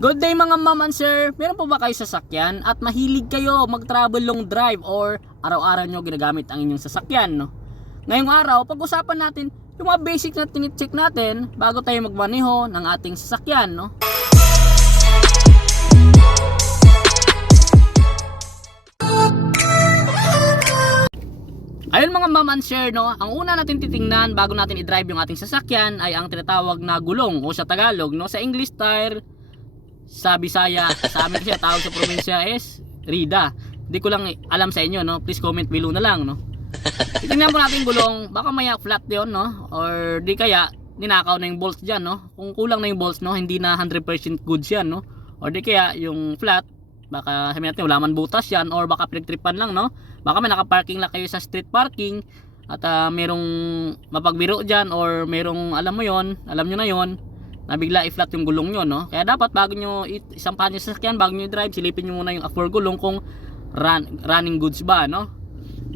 Good day mga ma'am and sir, meron po ba kayo sasakyan at mahilig kayo mag-travel long drive or araw-araw nyo ginagamit ang inyong sasakyan, no? Ngayong araw, pag-usapan natin yung mga basic na tinicheck natin bago tayo magmaneho ng ating sasakyan, no? Ayun mga ma'am and sir, no? Ang una natin titingnan bago natin i-drive yung ating sasakyan ay ang tinatawag na gulong o sa Tagalog, no? Sa English tire, sa Bisaya, sa amin kasi tawag sa probinsya is Rida. Hindi ko lang alam sa inyo, no? Please comment below na lang, no? Titingnan po natin gulong, baka maya flat 'yon, no? Or di kaya ninakaw na yung bolts diyan, no? Kung kulang na yung bolts, no, hindi na 100% goods 'yan, no? Or di kaya yung flat, baka sabihin natin wala man butas 'yan or baka pinagtripan lang, no? Baka may naka-parking lang kayo sa street parking at merong mapagbiro diyan or merong alam mo 'yon, alam niyo na 'yon, na bigla i-flat yung gulong nyo, no? Kaya dapat bago nyo isampahan yung sasakyan, bago nyo drive, silipin nyo muna yung for gulong kung running goods ba, no?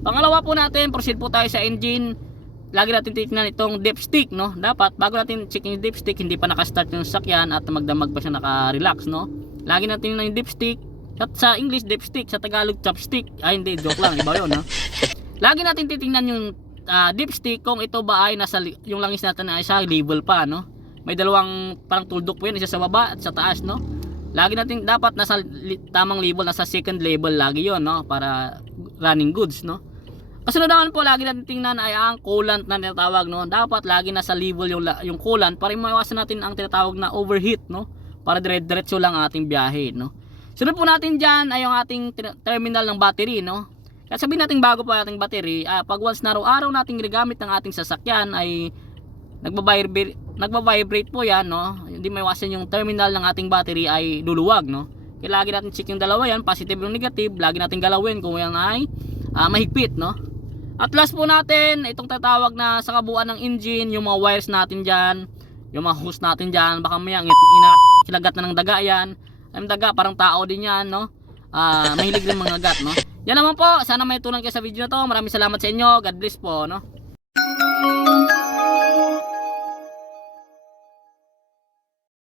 Pangalawa po natin, proceed po tayo sa engine. Lagi natin titignan itong dipstick, no? Dapat bago natin check yung dipstick, hindi pa nakastart yung sasakyan at magdamag pa siya naka-relax, no? Lagi natin yung dipstick. At sa English dipstick, sa Tagalog chopstick. Ay hindi, joke lang, iba yun, no? Lagi natin titingnan yung dipstick kung ito ba ay nasa yung langis natin ay sa level pa, no? May dalawang parang tuldok po yan, isa sa baba at sa taas, no? Lagi natin dapat nasa tamang level, nasa second level lagi yon, no? Para running goods, no? Kasunod naman po, lagi natin tingnan ay ang coolant na tinatawag, no? Dapat lagi nasa level yung coolant para maiwasan natin ang tinatawag na overheat, no? Para dire-diretso lang ating biyahe, no? Sunod po natin dyan ay yung ating terminal ng battery, no? Kaya sabihin natin bago pa ating battery, pag once na araw-araw nating ginagamit ng ating sasakyan ay nagba-vibrate po yan, no? Hindi maiwasan yung terminal ng ating battery ay luluwag, no? Kaya lagi natin check yung dalawa yan, positive yung negative, lagi natin galawin kung yan ay mahigpit, no? At last po natin, itong tatawag na sa kabuuan ng engine, yung mga wires natin dyan, yung mga hose natin dyan, baka may kilagat na ng daga yan. Ang daga, parang tao din yan, no? Mahilig rin mga gat, no? Yan naman po, sana may tulong kayo sa video na to. Maraming salamat sa inyo, God bless po, no?